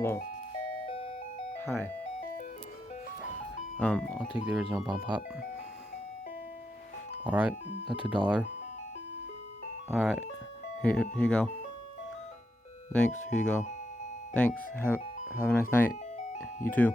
Hello. Hi. I'll take the original Bomb Pop. Alright, that's $1. Alright, here you go. Thanks, here you go. Thanks, have a nice night. You too.